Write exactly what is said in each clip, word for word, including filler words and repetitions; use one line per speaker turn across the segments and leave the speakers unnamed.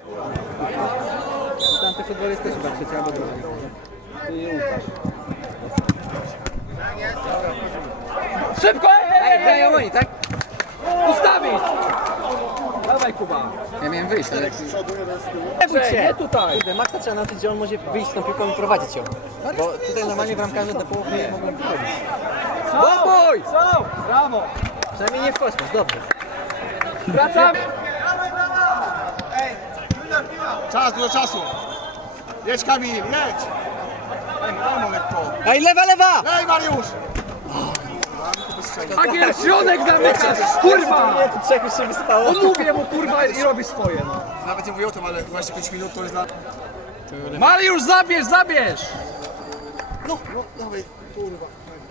Tamty futbolista chyba trzecia albo druga. Tu i Łukasz.
Szybko!
Ej, dają oni, tak?
Ustawić! Dawaj, Kuba.
Ja miałem wyjść, ale...
Nie bój się! Nie tutaj!
Kurde, Maxa trzeba nauczyć, że on może wyjść z tą piłką i prowadzić ją. Bo tutaj normalnie bramkarze do połowy nie mogą wychodzić.
Bobuj! Brawo!
Przynajmniej nie w kosmos, dobrze.
Wracamy!
Czas, dużo czasu. Jedź Kamil, jedź. Daj mu, daj mu lekko.
Ej, lewa, lewa!
Daj Mariusz.
Agier, środek zamykasz! Kurwa!
Nie, tu trzech już się wystało.
On mówię mu kurwa i robi swoje, no.
Nawet nie mówię o tym, ale dwadzieścia pięć minut to jest dla...
Mariusz, zabierz, zabierz!
No, no, dawaj, kurwa.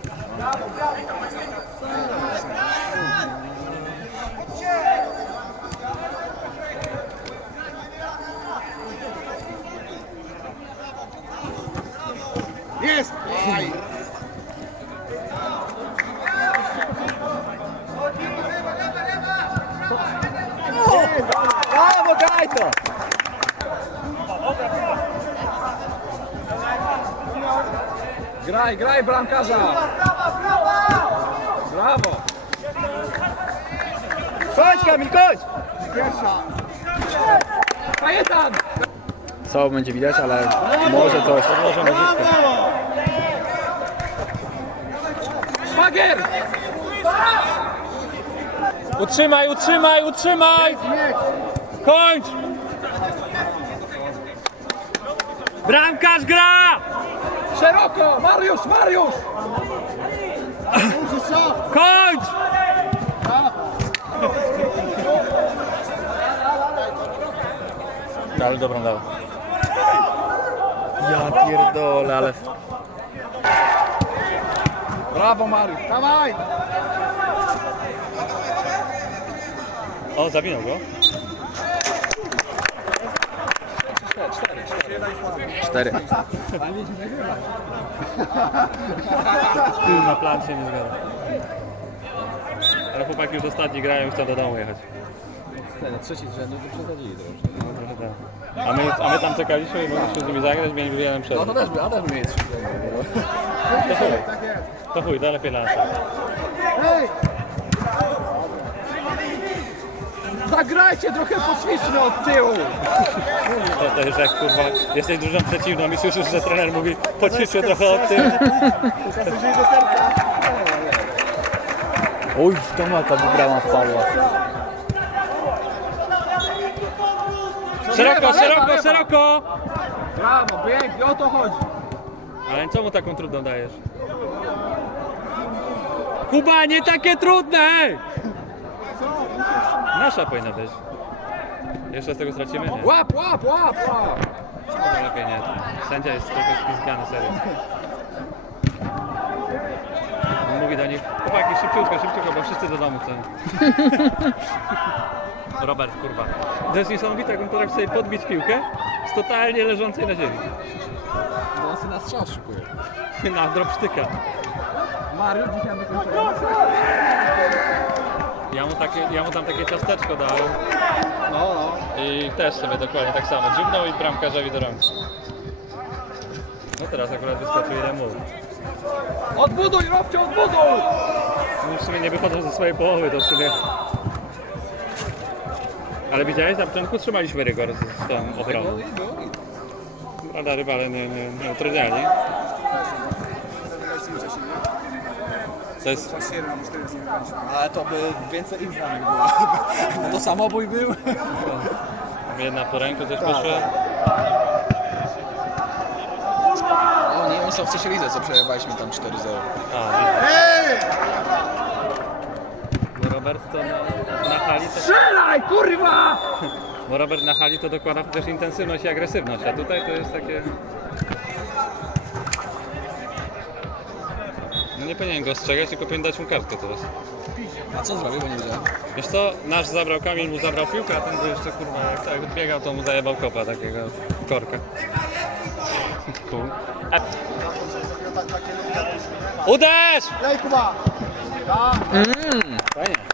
Jest! Aj.
Brawo, graj to!
Graj, graj bramkarza! Brawo!
Chodź Kamil, chodź!
Pierwsza.
Kajetan!
Co będzie widać, ale może coś. Może muzyczkę.
Szwagier!
Utrzymaj, utrzymaj, utrzymaj! Kończ! Bramkarz gra!
Szeroko! Mariusz, Mariusz!
Kończ! Ale dobrą dał.
Ja pierdolę, ale...
Brawo, Mariusz!
Dawaj!
O, zawinął go.
Cztery.
Na plan się nie zgadza. Ale chłopaki już ostatni grają i chcą do domu jechać.
Trzeci z rzędu, to przesadzili troszkę.
No, trochę tak. A my, a my tam czekaliśmy i mogliśmy z nimi zagrać, mieliśmy jeden przed.
No to też by, a też by mieli trzy rzędu.
To chuj, to chuj, to lepiej dla nas.
Zagrajcie trochę poćwiczmy od tyłu!
To, to już jak kurwa, jesteś drużyną przeciwną i słyszysz, że trener mówi poćwiczmy trochę od tyłu.
Uj, to maka wybrała wpadła.
Szeroko,
Lewa,
szeroko,
lewa, lewa.
szeroko!
Brawo, pięknie, o to chodzi!
Ale co mu taką trudną dajesz? Kuba, nie takie trudne! Nasza powinna być. Jeszcze z tego stracimy? Nie.
Łap, łap, łap, łap!
Może lepiej nie. Sędzia jest trochę spizgany, serio. On mówi do nich, chłopaki, szybciutko, szybciutko, bo wszyscy do domu chcą. Robert, kurwa. To jest niesamowite, jak on potrafi sobie podbić piłkę z totalnie leżącej na ziemi.
No on sobie na strzał szykuje.
Na dropsztyka.
Mariusz dzisiaj wykończył.
Ja mu, takie, ja mu tam takie ciasteczko dałem
No, no.
i też sobie dokładnie tak samo dziubnął i bramkarzowi do rąk. No teraz akurat wyskoczył jeden mur.
Odbuduj, Robcie, odbuduj!
No w sumie nie wychodzą ze swojej połowy, to w sumie... Ale widziałeś, na początku trzymaliśmy rygor z, z tą ochroną. Prawda, rywale nie, nie, neutralni. To jest...
Ale to by więcej im zdanych było. To samobój był.
Jedna po ręku coś poszło.
Oni, oni są w trzeciej lidze, co przejechaliśmy tam cztery zero.
A, widzę. Bo Robert to na, na hali to...
Strzelaj, kurwa!
Bo Robert na hali to dokłada też intensywność i agresywność, a tutaj to jest takie... No nie powinien go ostrzegać, tylko powinien dać mu kartkę teraz.
A co zrobił, bo nie wiedziałem.
Wiesz co, nasz zabrał Kamil, mu zabrał piłkę, a ten go jeszcze kurwa, jak tak odbiegał, to mu zajebał kopa takiego korka. Cool. A... Uderz!
Daj Kuba!
Mmm, fajnie.